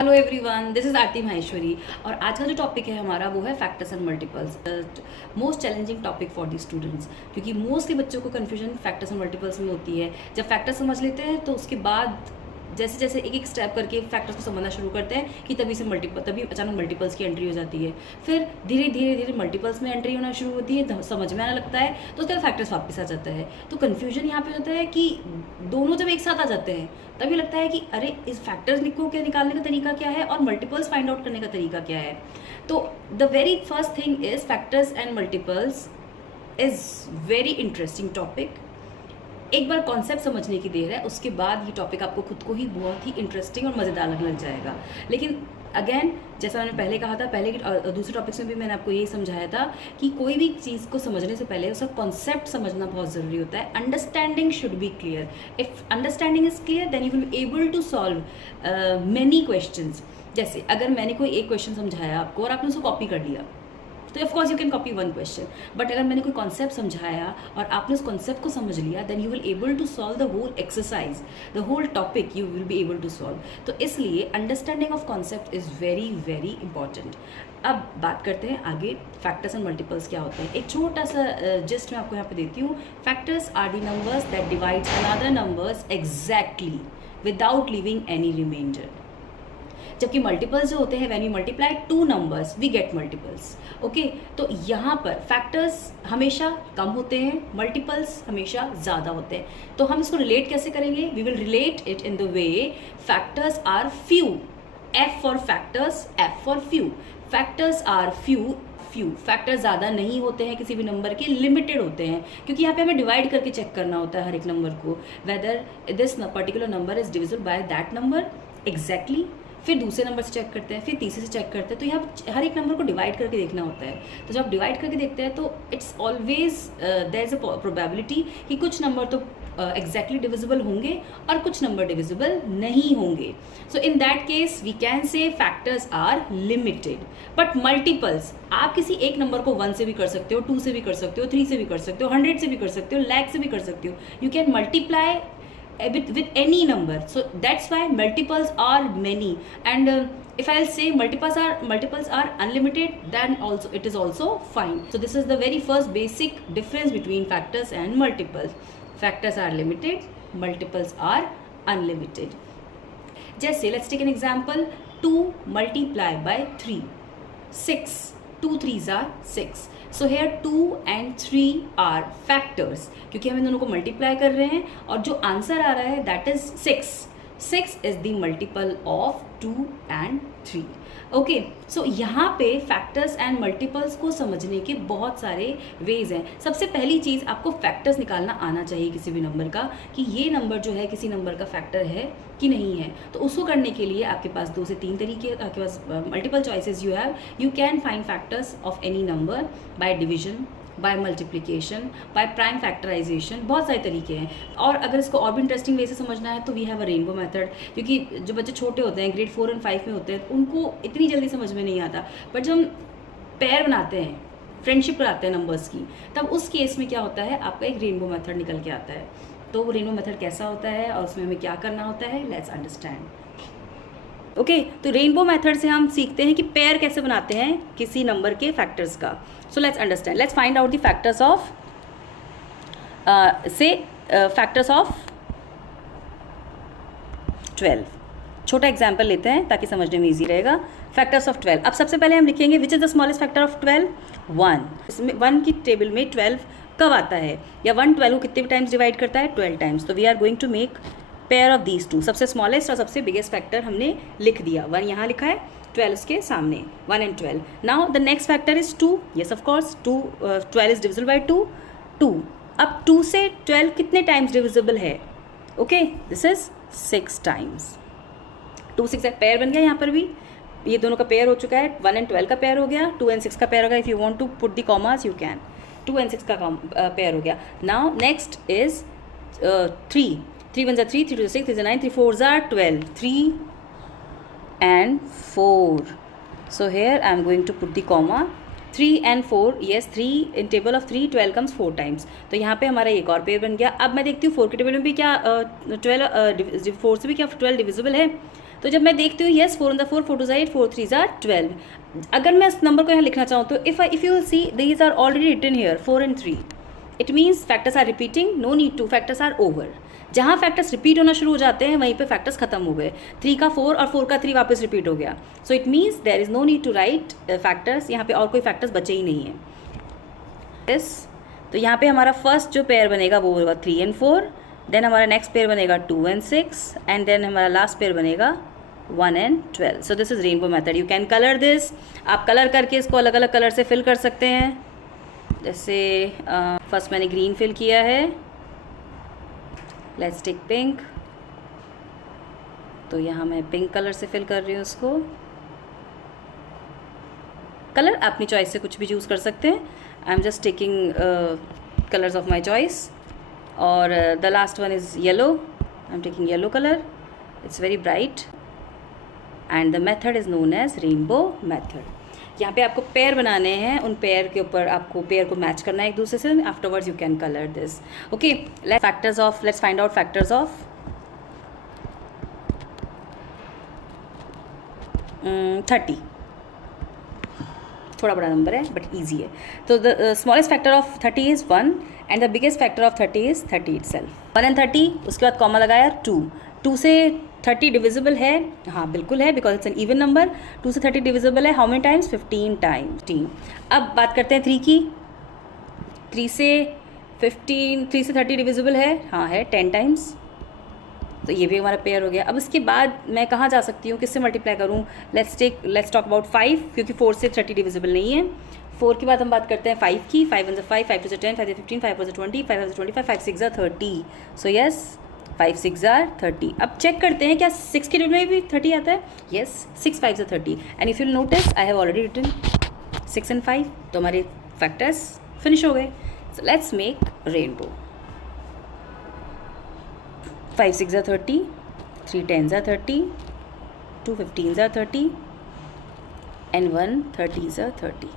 Hello everyone, this is आरती माहेश्वरी और आज का जो टॉपिक है हमारा वो है factors and multiples. Most challenging topic for the students, क्योंकि मोस्टली बच्चों को कन्फ्यूजन फैक्टर्स एंड मल्टीपल्स में होती है। जब फैक्टर्स समझ लेते हैं तो उसके बाद जैसे जैसे एक एक स्टेप करके फैक्टर्स को समझना शुरू करते हैं कि तभी अचानक मल्टीपल्स की एंट्री हो जाती है। फिर धीरे धीरे धीरे मल्टीपल्स में एंट्री होना शुरू होती है, समझ में आने लगता है, तो उसके बाद फैक्टर्स वापस आ जाता है। तो कन्फ्यूजन यहाँ पे होता है कि दोनों जब एक साथ आ जाते हैं तभी लगता है कि अरे इस फैक्टर्स को क्या निकालने का तरीका क्या है और मल्टीपल्स फाइंड आउट करने का तरीका क्या है। तो the very first thing is factors and multiples is very interesting topic. एक बार कॉन्सेप्ट समझने की देर है, उसके बाद ये टॉपिक आपको खुद को ही बहुत ही इंटरेस्टिंग और मज़ेदार लगने लग जाएगा। लेकिन अगेन जैसा मैंने पहले कहा था, पहले के दूसरे टॉपिक्स में भी मैंने आपको यही समझाया था कि कोई भी चीज़ को समझने से पहले उसका कॉन्सेप्ट समझना बहुत ज़रूरी होता है। Understanding should be clear. If understanding is clear then you will be able to solve many questions. जैसे अगर मैंने कोई एक क्वेश्चन समझाया आपको और आपने उसको कॉपी कर लिया तो of course you can copy one question, but अगर मैंने कोई कॉन्सेप्ट समझाया और आपने उस कॉन्सेप्ट को समझ लिया then you will able to solve the whole exercise, the whole topic you will be able to solve. तो इसलिए understanding of concept is very very important. अब बात करते हैं आगे फैक्टर्स एंड मल्टीपल्स क्या होते हैं। एक छोटा सा जिस्ट मैं आपको यहाँ पे देती हूँ। Factors are the numbers that divides another numbers exactly without leaving any remainder. जबकि मल्टीपल्स जो होते हैं when we multiply two numbers we get multiples. Okay, तो यहाँ पर फैक्टर्स हमेशा कम होते हैं, मल्टीपल्स हमेशा ज़्यादा होते हैं। तो हम इसको रिलेट कैसे करेंगे? We will relate it in the way factors are few, F for factors, F for few. Factors are few, factor ज़्यादा नहीं होते हैं किसी भी नंबर के, लिमिटेड होते हैं, क्योंकि यहाँ पे हमें डिवाइड करके चेक करना होता है हर एक नंबर को, whether this particular number is divisible by that number exactly. फिर दूसरे नंबर से चेक करते हैं, फिर तीसरे से चेक करते हैं। तो यहाँ हर एक नंबर को डिवाइड करके देखना होता है। तो जब डिवाइड करके देखते हैं तो it's always there is a probability कि कुछ नंबर तो एग्जैक्टली डिविजिबल होंगे और कुछ नंबर डिविजिबल नहीं होंगे। So in that case we can say factors are limited. But multiples, आप किसी एक नंबर को 1 से भी कर सकते हो, 2 से भी कर सकते हो, 3 से भी कर सकते हो, 100 से भी कर सकते हो, लाख से भी कर सकते हो। You can multiply with any number, so that's why multiples are many. And if I'll say multiples are unlimited, then also it is also fine. So this is the very first basic difference between factors and multiples. Factors are limited, multiples are unlimited. जैसे let's take an example, 2 multiply by 3, 6, 2 3s are 6. So here 2 and 3 are factors, क्योंकि हम इन दोनों को multiply कर रहे हैं और जो आंसर आ रहा है that is 6. 6 is the multiple of 2 and 3. Okay, so यहाँ पे फैक्टर्स एंड मल्टीपल्स को समझने के बहुत सारे वेज हैं। सबसे पहली चीज़, आपको फैक्टर्स निकालना आना चाहिए किसी भी नंबर का, कि ये नंबर जो है किसी नंबर का फैक्टर है कि नहीं है। तो उसको करने के लिए आपके पास 2 से 3 तरीके, आपके पास multiple choices you have. You can find factors of any number by division, by multiplication, by prime factorisation, बहुत सारे तरीके हैं। और अगर इसको और भी इंटरेस्टिंग वे से समझना है तो we have a rainbow method, क्योंकि जो बच्चे छोटे होते हैं, ग्रेड 4 और 5 में होते हैं, तो उनको इतनी जल्दी समझ में नहीं आता। बट जब हम पेयर बनाते हैं, फ्रेंडशिप कराते हैं नंबर्स की, तब उस केस में क्या होता है, आपका एक रेनबो मेथड निकल के आता है। तो वो रेनबो मेथड कैसा होता है और उसमें हमें क्या करना होता है, लेट्स अंडरस्टैंड। ओके, तो रेनबो मेथड से हम सीखते हैं कि पेयर कैसे बनाते हैं किसी नंबर के फैक्टर्स का। So let's understand, let's find out the factors of factors of 12। छोटा एग्जाम्पल लेते हैं ताकि समझने में ईजी रहेगा। फैक्टर्स ऑफ 12, अब सबसे पहले हम लिखेंगे which is the smallest factor of 12, 1। इसमें 1 की टेबल में 12 कब आता है, या 1 12 को कितने टाइम्स डिवाइड करता है, 12 टाइम्स। तो we are going to make pair of these two. सबसे स्मॉलेस्ट और सबसे बिगेस्ट फैक्टर हमने लिख दिया, 1 यहाँ लिखा है, 12 उसके सामने, 1 and 12. Now the next factor is 2. Yes, of course, 12 is divisible by 2. 2. अब 2 से 12 कितने टाइम्स डिविजिबल है? Okay, this is 6 times. 2 6 एक पेयर बन गया, यहाँ पर भी ये दोनों का पेयर हो चुका है। 1 and 12 का पेयर हो गया, 2 and 6 का पेयर हो गया। If you want to put the commas you can. 2 and 6 का पेयर हो गया। Now next is 3 1s are 3, 3 2s are 6, 3 9, 3 4s are 12, 3 and 4. So here I am going to put the comma, 3 and 4. yes, 3 in table of 3 12 comes 4 times. तो यहाँ पे हमारा एक और pair बन गया। अब मैं देखती हूँ 4 के टेबल में भी क्या 4 से भी क्या 12 डिविजिबल है। तो जब मैं देखती हूँ येस 4 × 4 4 2 8 4 3 12, अगर मैं इस नंबर को यहाँ लिखना चाहूँ तो if you will see these are already written here 4 and 3, it means factors are repeating, no need to, factors are over. जहाँ फैक्टर्स रिपीट होना शुरू हो जाते हैं वहीं पे फैक्टर्स खत्म हो गए। 3 का 4 और 4 का 3 वापस रिपीट हो गया। So it means there is no need to write factors, यहाँ पे और कोई फैक्टर्स बचे ही नहीं है। तो यहाँ पे हमारा फर्स्ट जो पेयर बनेगा वो होगा 3 and 4, देन हमारा नेक्स्ट पेयर बनेगा 2 and 6, एंड देन हमारा लास्ट पेयर बनेगा 1 and 12। So this is rainbow method. You can colour this, आप कलर करके इसको अलग अलग कलर से फिल कर सकते हैं। जैसे फर्स्ट मैंने ग्रीन फिल किया है, लेट्स टेक पिंक, तो यहाँ मैं पिंक कलर से फिल कर रही हूँ उसको। कलर अपनी चॉइस से कुछ भी चूज़ कर सकते हैं। I am just taking colours of my choice. और the last one is yellow, I am taking yellow colour, it's very bright and the method is known as rainbow method. यहाँ पे आपको पेयर बनाने हैं, उन पेयर के ऊपर आपको पेयर को मैच करना है एक दूसरे से। Afterwards you can colour this. Okay, let's find out factors of 30। थोड़ा बड़ा नंबर है बट ईजी है। तो the smallest factor of 30 is 1 and the biggest factor of 30 is 30 itself. 1 and 30, उसके बाद कॉमा लगाया 2 से 30 डिविजिबल है, हाँ बिल्कुल है, because it's an even number. 2 से 30 डिविजिबल है, हाउ मेनी टाइम्स? 15 टाइम्स। अब बात करते हैं 3 की। 3 से 30 डिविजिबल है, हाँ है 10 टाइम्स, तो ये भी हमारा पेयर हो गया। अब इसके बाद मैं कहाँ जा सकती हूँ, किससे मल्टीप्लाई करूँ? लेट्स टॉक अबाउट 5, क्योंकि 4 से 30 डिविजिबल नहीं है। 4 के बाद हम बात करते हैं 5 की। 5 1 5, 5 2 10, 5 3 15, 5 4 20, 5 5 25, 5 6 30। So yes 5 6 30। अब चेक करते हैं क्या 6 के में भी 30 आता है? Yes, 6 5 30। And if you notice I have already written 6 and 5, तो हमारे फैक्टर्स फिनिश हो गए। So let's make rainbow. 5 6 30, 3 10 30, 2 15 30, and 1 30 30।